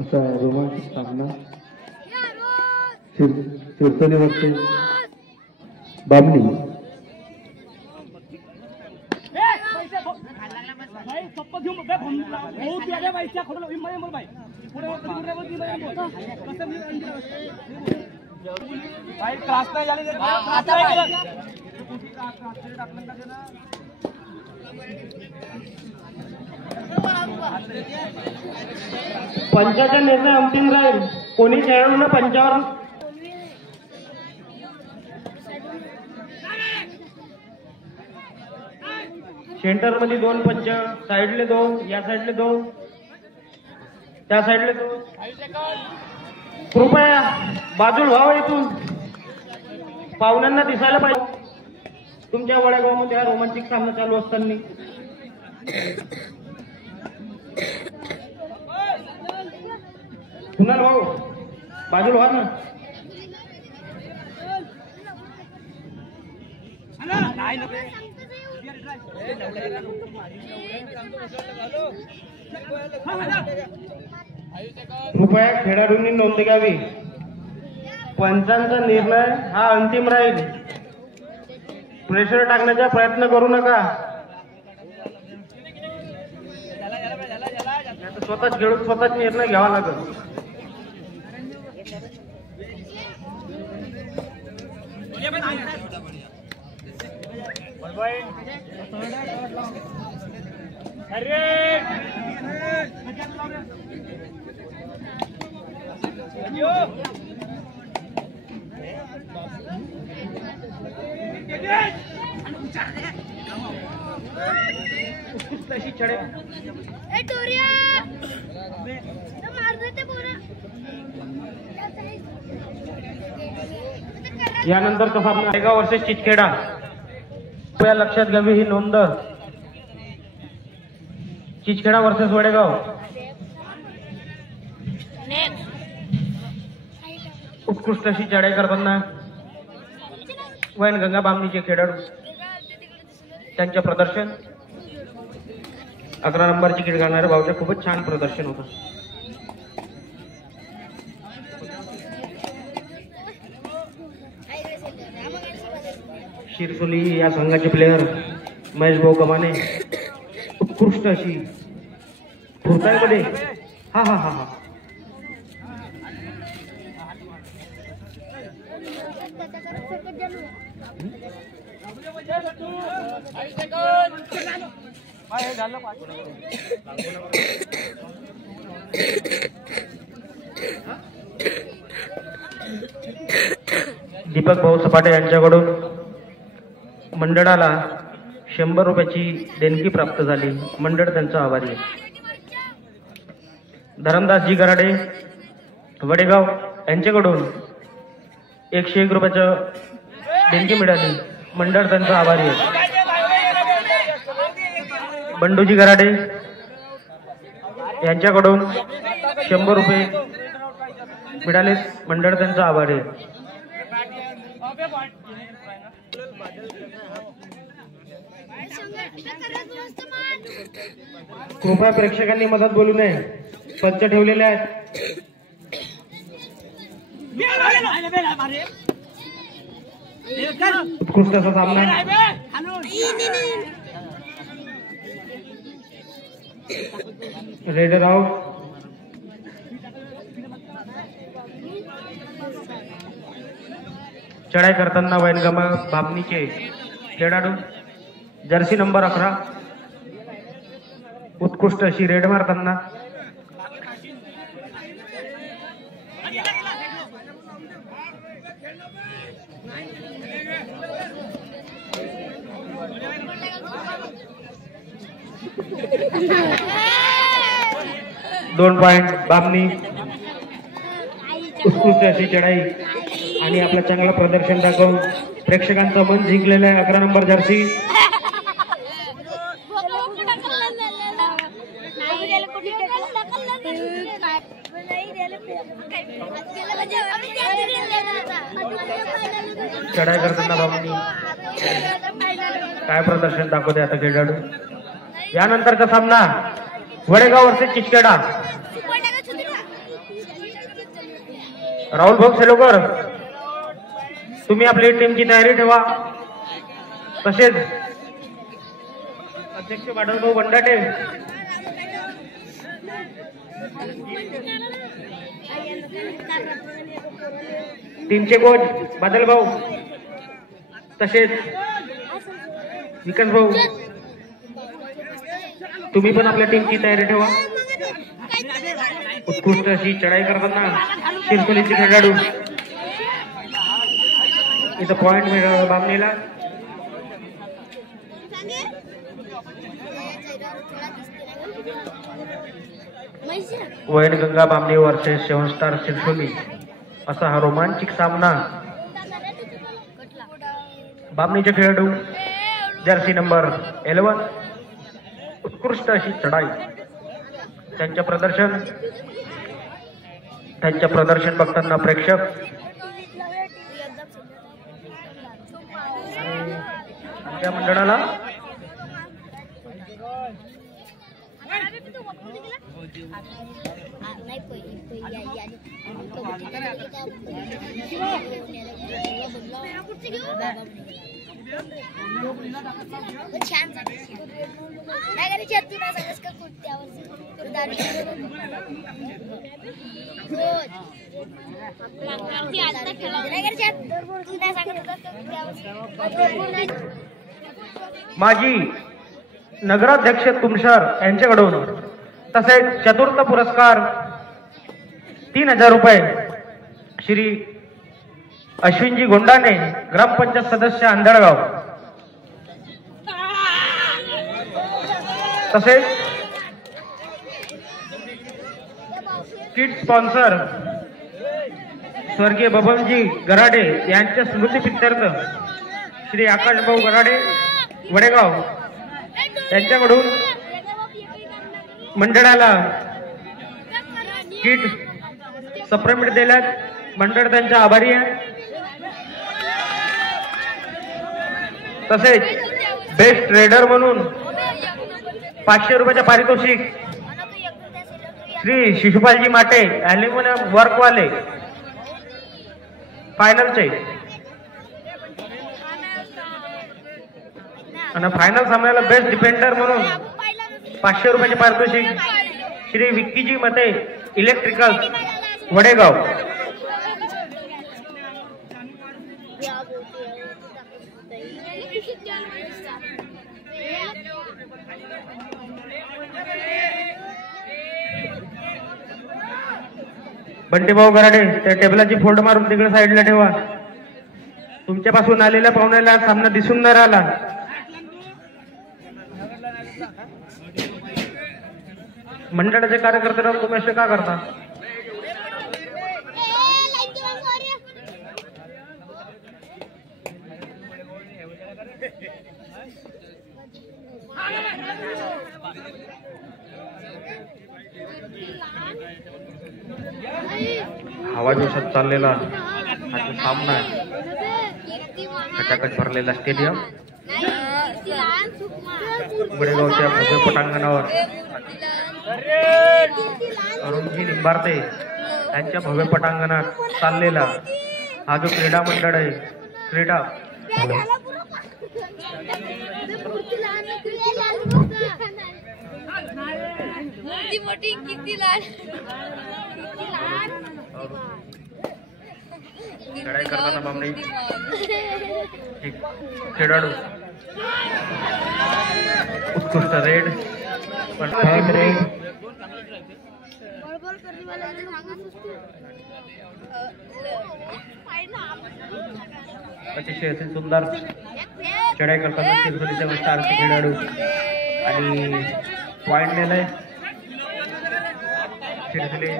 असा रोमांचिक सामना शिरसोली वरती बामणी पंचाचा निर्णय अंतिम राहील. कोणी खेळाडूंना पंचावर सेंटर मध्ये 2 पंच, साइडले 2, या साइडले 2, त्या साइडले 2. कृपया बाजूला व्हावं इथून, पाहुण्यांना दिसायला पाहिजे. तुमच्या वडेगावमध्ये हा रोमांचिक सामना चालू असताना पुन्हा भाऊ बाजूला व्हा ना. कृपया खेळाडूंनी नोंद घ्यावी. पंचांचा निर्णय हा अंतिम राहील. प्रेशर टाकण्याचा प्रयत्न करू नका. स्वतःच खेळून स्वतःच निर्णय घ्यावा लागेल. यानंतरचा सामना वडेगाव वर्सेस चिचखेडा. कृपया लक्षात घ्यावी ही नोंद. चिचखेडा वर्सेस वडेगाव. उत्कृष्ट अशी चढाई करताना वैनगंगा बामणीचे खेळाडू त्यांचे प्रदर्शन. 11 नंबरची किट घालणारे भाऊचे खूपच छान प्रदर्शन होतं. शिरसोली या संघाचे प्लेयर महेश भाऊ कमाने उत्कृष्ट अशी फुरताईमध्ये हा हा हा हा दीपक भाऊ सपाटे यांच्याकडून मंडळाला 100 रुपयाची देणगी प्राप्त झाली. मंडळ त्यांचा आभारी आहे. धरमदासजी गराडे वडेगाव यांच्याकडून 101 रुपयाचं देणगी मिळाली. मंडळ त्यांचा आभारी आहे. बंडूजी गराडे यांच्याकडून 100 रुपये मिळाले. मंडळ त्यांचा आभारी आहे. कृपया प्रेक्षकांनी मदत बोलू नये. पंच ठेवलेले आहेत. उत्कृष्ट असा सामना. Raider out. चढाई करताना वैनगंगा बामणीचे खेळाडू जर्सी नंबर 11 उत्कृष्ट अशी रेड मारताना दोन पॉइंट बामणी. उत्कृष्ट अशी चढाई आणि आपलं चांगलं प्रदर्शन दाखवून प्रेक्षकांचं मन जिंकलेलं आहे 11 नंबर जर्सी. चढाई करताना बाबूंनी काय प्रदर्शन दाखवते आता खेळाडू. यानंतरचा सामना वडेगाव वर्सेस चिचखेडा. राहुल भाऊ सेलोकर तुम्ही आपली टीमची तयारी ठेवा. तसेच अध्यक्ष भाऊ बंडाटे टीमचे कोच बादल भाऊ तसेच विकास भाऊ तुम्ही पण आपल्या टीमची तयारी ठेवा. उत्कृष्ट अशी चढाई करताना शिरसोलीचे खेळाडू. इथं पॉइंट मिळाला बामणीला. वैनगंगा बामणी वर्सेस 7 स्टार शिरसोली असा हा रोमांचिक सामना. बामणीचे खेळाडू जर्सी नंबर 11 उत्कृष्ट अशी चढाई. त्यांचं प्रदर्शन बघताना प्रेक्षक आमच्या मंडळाला माजी नगराध्यक्ष तुमसर यांच्याकडून तसेच चतुर्थ पुरस्कार 3000 रुपये श्री अश्विनजी गोंडाने ग्रामपंचायत सदस्य आंधळगाव. तसेच किट स्पॉन्सर स्वर्गीय बबनजी गराडे यांच्या स्मृतीप्रित्यर्थ श्री आकाश भाऊ गराडे वडेगाव यांच्याकडून मंडळाला किट सप्रेमेंट दिल्यात. मंडळ त्यांचा आभारी आहे. तसेच बेस्ट ट्रेडर म्हणून 500 रुपयाचे पारितोषिक श्री शिशुपालजी माटे ॲल्युमिनियम वर्कवाले फायनलचे. आणि फायनल सामन्याला बेस्ट डिफेंडर म्हणून 500 रुपयाचे पारितोषिक श्री विक्कीजी मते इलेक्ट्रिकल वडेगाव. बंटीभाऊ गराडे त्या टेबलाची फोल्ड मारून तिकडे साईडला ठेवा. तुमच्यापासून आलेल्या पाहुण्याला सामना दिसून न राहिला. मंडळाचे कार्यकर्ते राहून तुम्ही असे का करता? हवा दिवसात चाललेला हा जो सामना आहे खचाखच भरलेला स्टेडियम वडेगावच्या भव्य पटांगणावर अरुणजी निंबारते यांच्या भव्य पटांगणात चाललेला हा जो क्रीडा मंडळ आहे क्रीडा चढाई करताना बामणी खेळाडू उत्कृष्ट रेड अतिशय सुंदर चढाई करताना शिरसोलीच्या स्टारचे खेळाडू आणि पॉइंट नेलाय शिरसोली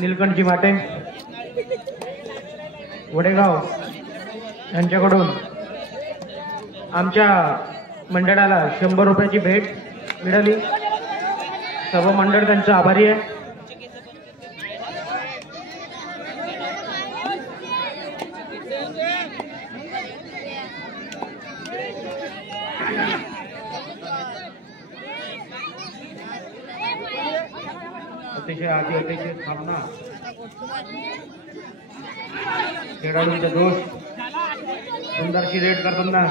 नीलकंठजी माटे वडेगाव यांच्याकडून आमच्या मंडळाला 100 रुपयाची भेट मिळाली. सर्व मंडळ त्यांचं आभारी आहे. अतिशय अतिशय सामना खेळाडूंचे दोष सुंदरशी रेड करताना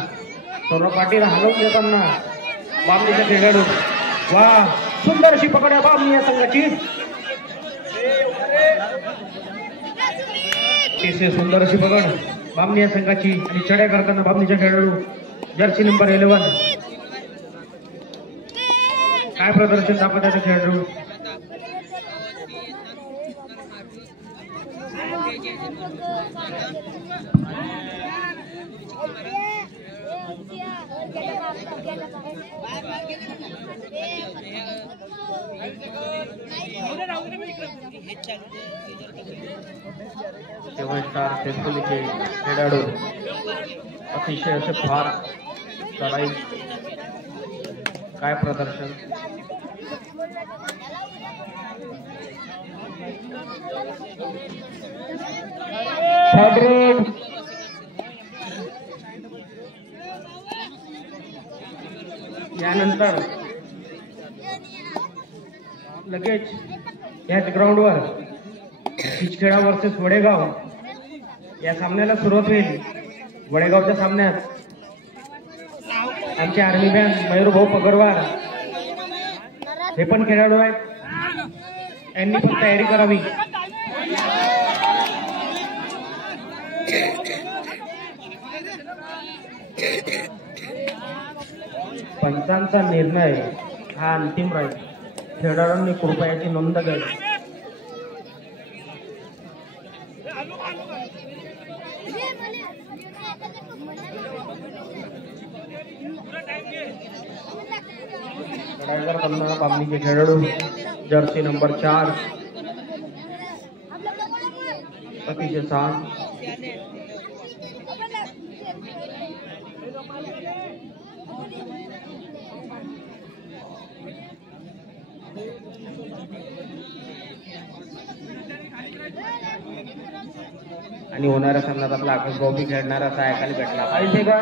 सर्व पाठीला हलवून देताना बामणीचे खेळाडू वा सुंदरशी पकड आहे बामणी या संघाची. सुंदरशी पकड बामणी या संघाची आणि चढ्या करताना बामणीचे खेळाडू जर्सी नंबर 11 काय प्रदर्शन दाखवत आहे खेळाडू. तेजपुलीचे खेळाडू अतिशय असे फार चढाई काय प्रदर्शन. यानंतर लगेच याच ग्राउंडवर पिचखेडा वर्सेस वडेगाव या सामन्याला सुरुवात होईल. वडेगावच्या सामन्यात आमचे आर्मी मॅन मयूर भाऊ पगरवार हे पण खेळाडू आहेत. यांनी पण तयारी करावी. पंचांचा निर्णय हा अंतिम राहील. खेळाडूंनी कृपया याची नोंद घ्यावी. बामणीचे खेळाडू जर्सी नंबर 4 अतिशय छान. आणि होणाऱ्या सामन्यात आपला आकाश भाऊ बी खेळणार असा ऐकायला भेटला पाहिजे का.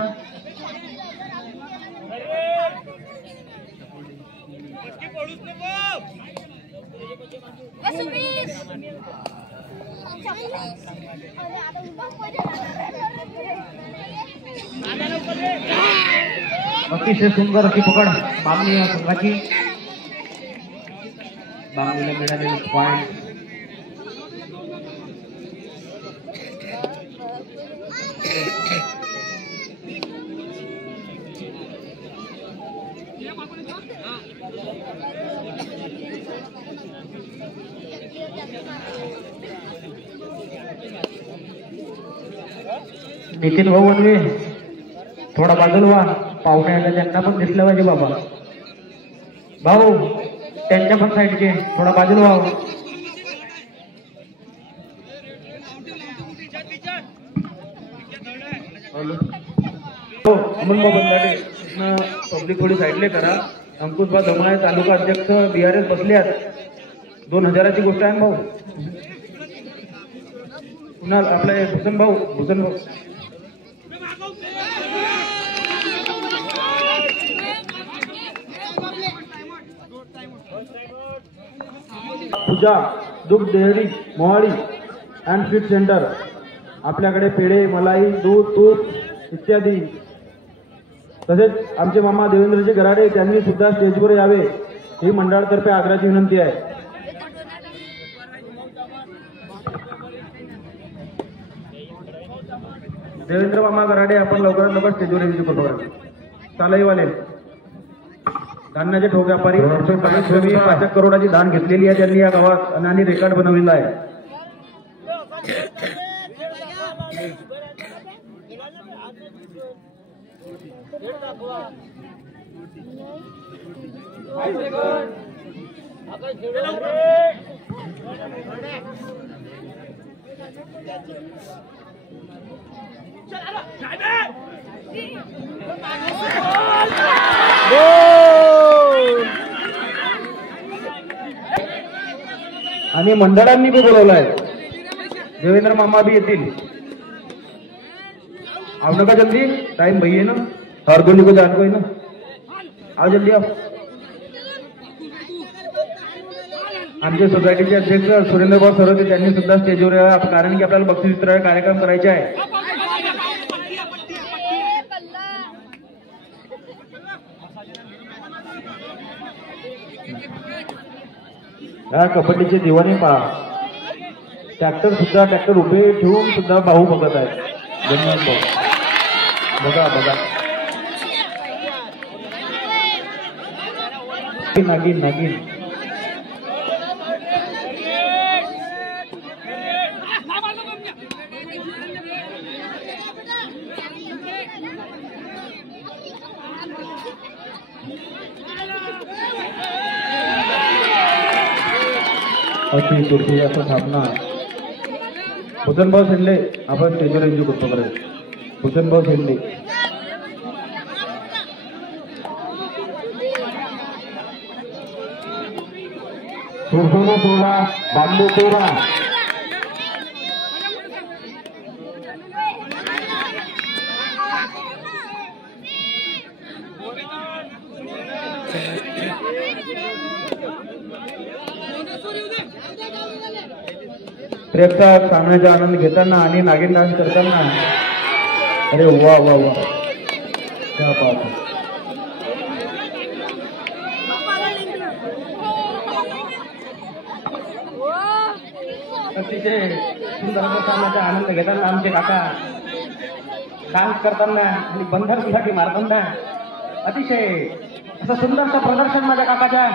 अतिशय सुंदर अशी पकड बामणी या संघाची. बामणीला मिळालेले पॉइंट नितीन भाऊ वनवे थोडा बाजूला व्हा. पाहुणे आले त्यांना पण दिसलं पाहिजे बाबा. भाऊ त्यांच्या पण साईडचे थोडा बाजूला व्हा. अमन भाऊ बंदाडे पब्लिक थोडी साईडले करा. अंकुश भाऊ धमाळे तालुका अध्यक्ष BRS बसले आहेत. 2000ची गोष्ट आहे भाऊ. पुन्हा आपले भूषण भाऊ पूजा दुग्ध dairy Mohadi and feed centre. आपल्याकडे पेढे मलाई दूध तूप इत्यादी. तसेच आमचे मामा देवेंद्रजी गराडे त्यांनी सुद्धा स्टेजवर यावे ही मंडळातर्फे आग्रहाची विनंती आहे. देवेंद्र मामा गराडे आपण लवकरात लवकर स्टेजवर विजय करू. चालईवाले धान्याचे ठोक व्यापारी 5 करोडाची दान घेतलेली आहे त्यांनी या गावात आणि रेकॉर्ड बनवलेला आहे. आणि मंडळांनी बी बोलवलाय, देवेंद्र मामा भी येतील. आओ नका जल्दी, टाइम भई है ना, हर गोली को जान कोई ना, आओ जल्दी आओ. आमचे सोसायटीचे अध्यक्ष सुरेंद्रभाऊ सरवते त्यांनी सुद्धा स्टेजवर यावं, कारण की आपल्याला बक्षीसवितरण कार्यक्रम करायचे आहे. या कबड्डीचे दिवाणे पहा, ट्रॅक्टर उभे ठेवून सुद्धा भाऊ बघत आहेत. धन्यवाद भाऊ. बघा बघा, नागिन नागिन अति तुरती असं स्थापना. भूषणभाऊ शेंडे आपण स्टेजवर एन्जॉय करतो बरं. भूषणभाऊ शेंडे सुरसुना सोळा बांबू 13. प्रेक्षक सामन्याचा आनंद घेताना आणि नागिन डान्स करताना. अरे वा वा वा, क्या बात है. अतिशय सुंदर सामन्याचा आनंद घेताना आमचे काका डान्स करताना आणि बंधनसाठी मारताना अतिशय असं सुंदरचं प्रदर्शन माझ्या काकाच्या.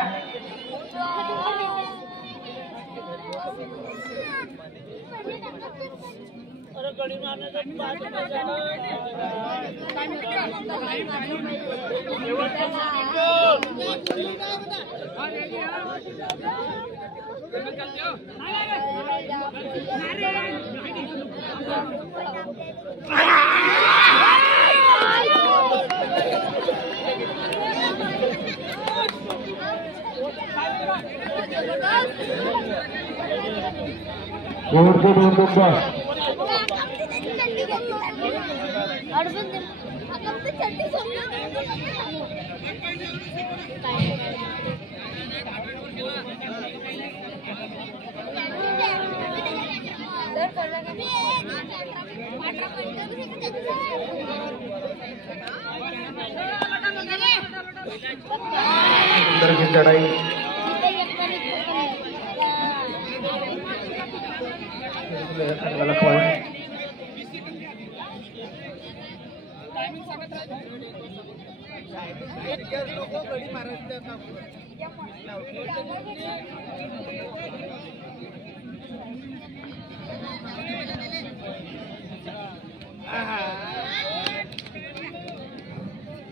चढ़ाई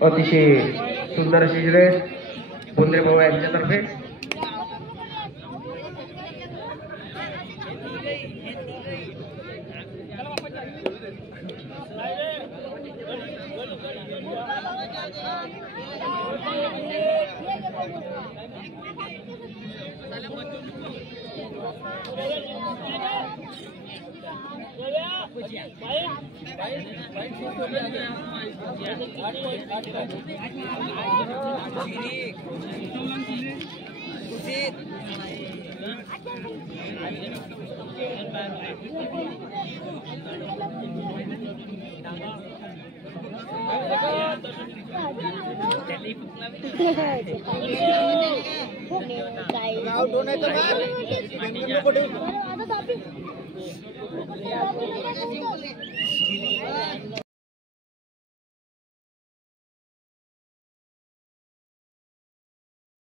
अतिशय सुंदर अशी रेस बोंद्रे भाऊ यांच्यातर्फे.